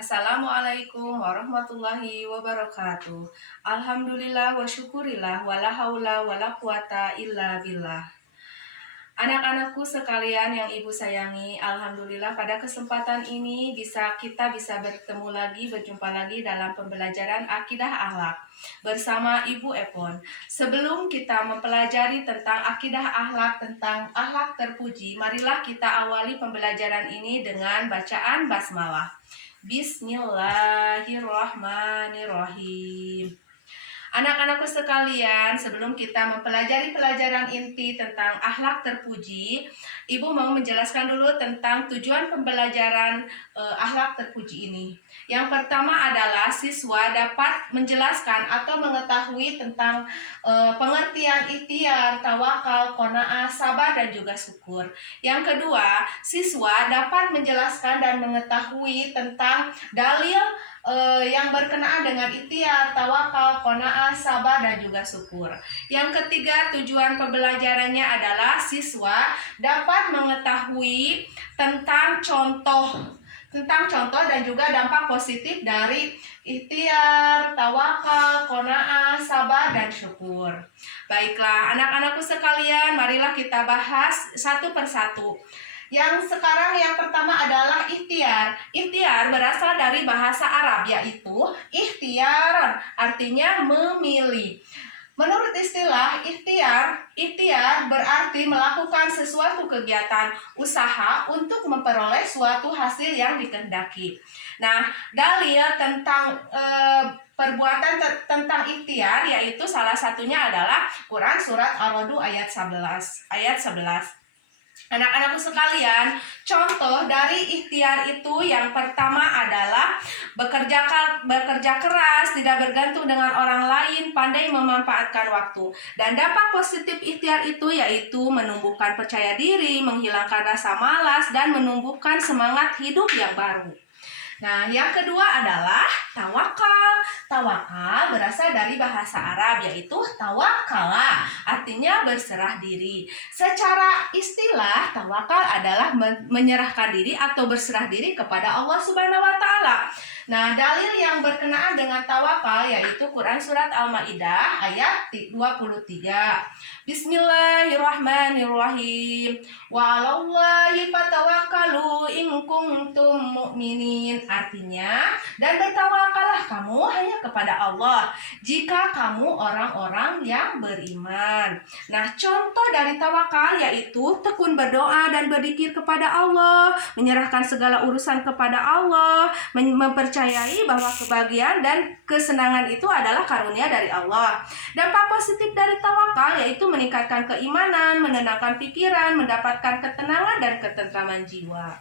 Assalamualaikum warahmatullahi wabarakatuh. Alhamdulillah wa syukurillah wala haula wala quwata illa billah. Anak-anakku sekalian yang ibu sayangi, alhamdulillah pada kesempatan ini kita bisa bertemu lagi, berjumpa lagi dalam pembelajaran akidah akhlak bersama Ibu Epon. Sebelum kita mempelajari tentang akidah akhlak, tentang akhlak terpuji, marilah kita awali pembelajaran ini dengan bacaan basmalah. Bismillahirrahmanirrahim. Anak-anakku sekalian, sebelum kita mempelajari pelajaran inti tentang akhlak terpuji, Ibu mau menjelaskan dulu tentang tujuan pembelajaran akhlak terpuji ini. Yang pertama adalah siswa dapat menjelaskan atau mengetahui tentang pengertian ikhtiar, tawakal, qanaah, sabar, dan juga syukur. Yang kedua, siswa dapat menjelaskan dan mengetahui tentang dalil yang berkenaan dengan ikhtiar, tawakal, qanaah, sabar, dan juga syukur. Yang ketiga, tujuan pembelajarannya adalah siswa dapat mengetahui tentang contoh dan juga dampak positif dari ikhtiar, tawakal, qanaah, sabar, dan syukur. Baiklah, anak-anakku sekalian, marilah kita bahas satu persatu. Yang pertama adalah ikhtiar. Ikhtiar berasal dari bahasa Arab, yaitu ikhtiar, artinya memilih. Menurut istilah ikhtiar berarti melakukan sesuatu kegiatan usaha untuk memperoleh suatu hasil yang dikehendaki. Nah, dalil tentang perbuatan tentang ikhtiar yaitu salah satunya adalah Quran surat Ar-Ra'd ayat 11. Anak-anakku sekalian, contoh dari ikhtiar itu yang pertama adalah bekerja keras, tidak bergantung dengan orang lain, pandai memanfaatkan waktu. Dan dampak positif ikhtiar itu yaitu menumbuhkan percaya diri, menghilangkan rasa malas, dan menumbuhkan semangat hidup yang baru. Nah, yang kedua adalah tawakal. Tawakal berasal dari bahasa Arab yaitu tawakala, artinya berserah diri. Secara istilah, tawakal adalah menyerahkan diri atau berserah diri kepada Allah Subhanahu wa taala. Nah, dalil yang berkenaan dengan tawakal yaitu Quran surat Al-Maidah ayat 23. Bismillahirrahmanirrahim. Wa 'alallahi fatawakkalu in kuntum mu'minin. Artinya, dan bertawakallah kamu hanya kepada Allah jika kamu orang-orang yang beriman. Nah, contoh dari tawakal yaitu tekun berdoa dan berzikir kepada Allah, menyerahkan segala urusan kepada Allah, mempercayai bahwa kebahagiaan dan kesenangan itu adalah karunia dari Allah. Dampak positif dari tawakal yaitu meningkatkan keimanan, menenangkan pikiran, mendapatkan ketenangan dan ketentraman jiwa.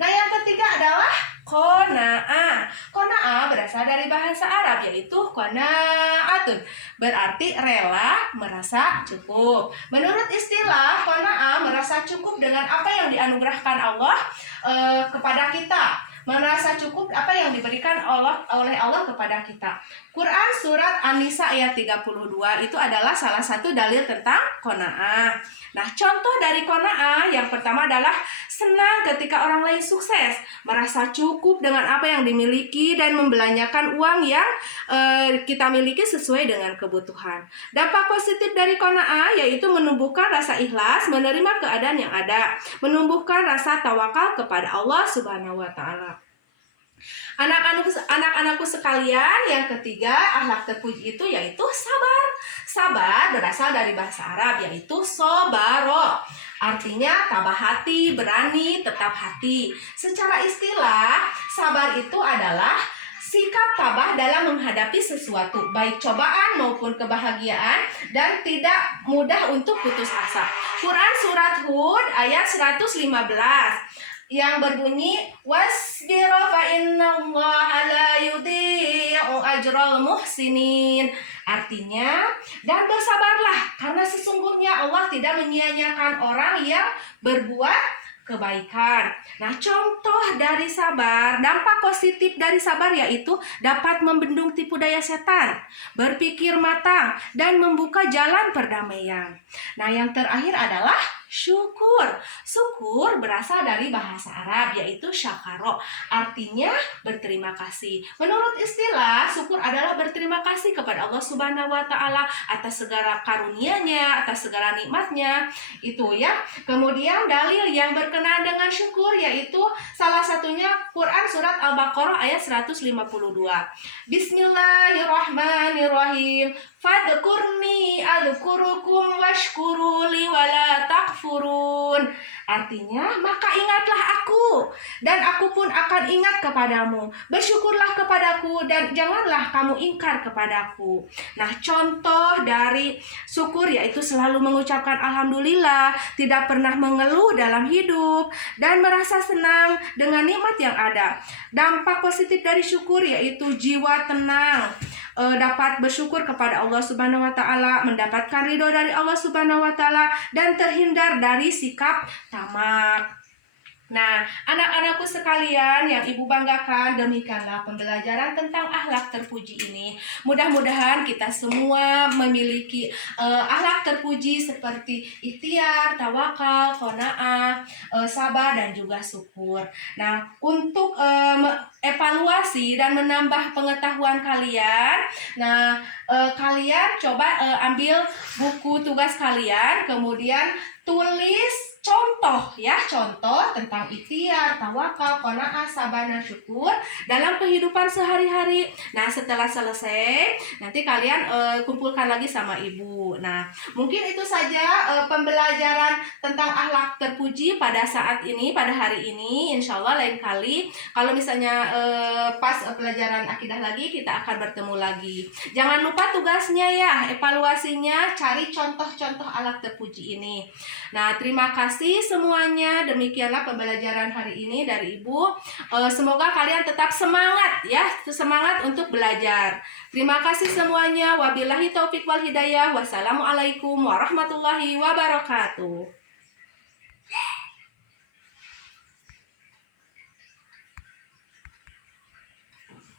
Nah, yang ketiga adalah qanaah. Qanaah berasal dari bahasa Arab yaitu qanaatun, berarti rela, merasa cukup. Menurut istilah, qanaah merasa cukup dengan apa yang dianugerahkan Allah kepada kita. Merasa cukup apa yang diberikan oleh Allah kepada kita. Quran surat An-Nisa ayat 32 itu adalah salah satu dalil tentang qanaah. Nah, contoh dari qanaah yang pertama adalah senang ketika orang lain sukses, merasa cukup dengan apa yang dimiliki dan membelanjakan uang yang kita miliki sesuai dengan kebutuhan. Dampak positif dari qanaah yaitu menumbuhkan rasa ikhlas, menerima keadaan yang ada, menumbuhkan rasa tawakal kepada Allah Subhanahu wa taala. Anak-anakku sekalian, yang ketiga akhlak terpuji itu yaitu sabar. Sabar berasal dari bahasa Arab yaitu sobaro, artinya tabah hati, berani, tetap hati. Secara istilah, sabar itu adalah sikap tabah dalam menghadapi sesuatu, baik cobaan maupun kebahagiaan, dan tidak mudah untuk putus asa. Quran surat Hud ayat 115 yang berbunyi wasbir fa innallaha la yudhi'u ajral muhsinin. Artinya, dan bersabarlah karena sesungguhnya Allah tidak menyia-nyiakan orang yang berbuat kebaikan. Nah, contoh dari sabar, dampak positif dari sabar yaitu dapat membendung tipu daya setan, berpikir matang, dan membuka jalan perdamaian. Nah, yang terakhir adalah Syukur. Syukur berasal dari bahasa Arab yaitu syakaro. Artinya berterima kasih. Menurut istilah, syukur adalah berterima kasih kepada Allah Subhanahu wa taala atas segala karunia-Nya, atas segala nikmatnya. Itu ya. Kemudian dalil yang berkenaan dengan syukur yaitu salah satunya Quran surat Al-Baqarah ayat 152. Bismillahirrahmanirrahim. Fadkurni adkurukum washkuruli wala takfurun. Artinya, maka ingatlah aku dan aku pun akan ingat kepadamu. Bersyukurlah kepadaku dan janganlah kamu ingkar kepadaku. Nah, contoh dari syukur yaitu selalu mengucapkan alhamdulillah, tidak pernah mengeluh dalam hidup dan merasa senang dengan nikmat yang ada. Dampak positif dari syukur yaitu jiwa tenang, dapat bersyukur kepada Allah Subhanahu wa taala, mendapatkan ridho dari Allah Subhanahu wa taala dan terhindar dari sikap tamak. Nah, anak-anakku sekalian yang ibu banggakan, demikianlah pembelajaran tentang akhlak terpuji ini. Mudah-mudahan kita semua memiliki akhlak terpuji seperti ikhtiar, tawakal, qanaah, sabar dan juga syukur. Nah, untuk evaluasi dan menambah pengetahuan kalian, kalian coba ambil buku tugas kalian, kemudian tulis contoh tentang ikhtiar, tawakal, qanaah, sabar dan syukur dalam kehidupan sehari-hari. Nah, setelah selesai nanti kalian kumpulkan lagi sama ibu. Nah, mungkin itu saja pembelajaran tentang akhlak terpuji pada saat ini, pada hari ini. Insya Allah lain kali kalau misalnya pas pelajaran akidah lagi, kita akan bertemu lagi. Jangan lupa tugasnya ya, evaluasinya, cari contoh-contoh akhlak terpuji ini. Nah, terima kasih semuanya. Demikianlah pembelajaran hari ini dari Ibu. Semoga kalian tetap semangat ya, semangat untuk belajar. Terima kasih semuanya. Wabillahi taufik wal hidayah. Wassalamualaikum warahmatullahi wabarakatuh.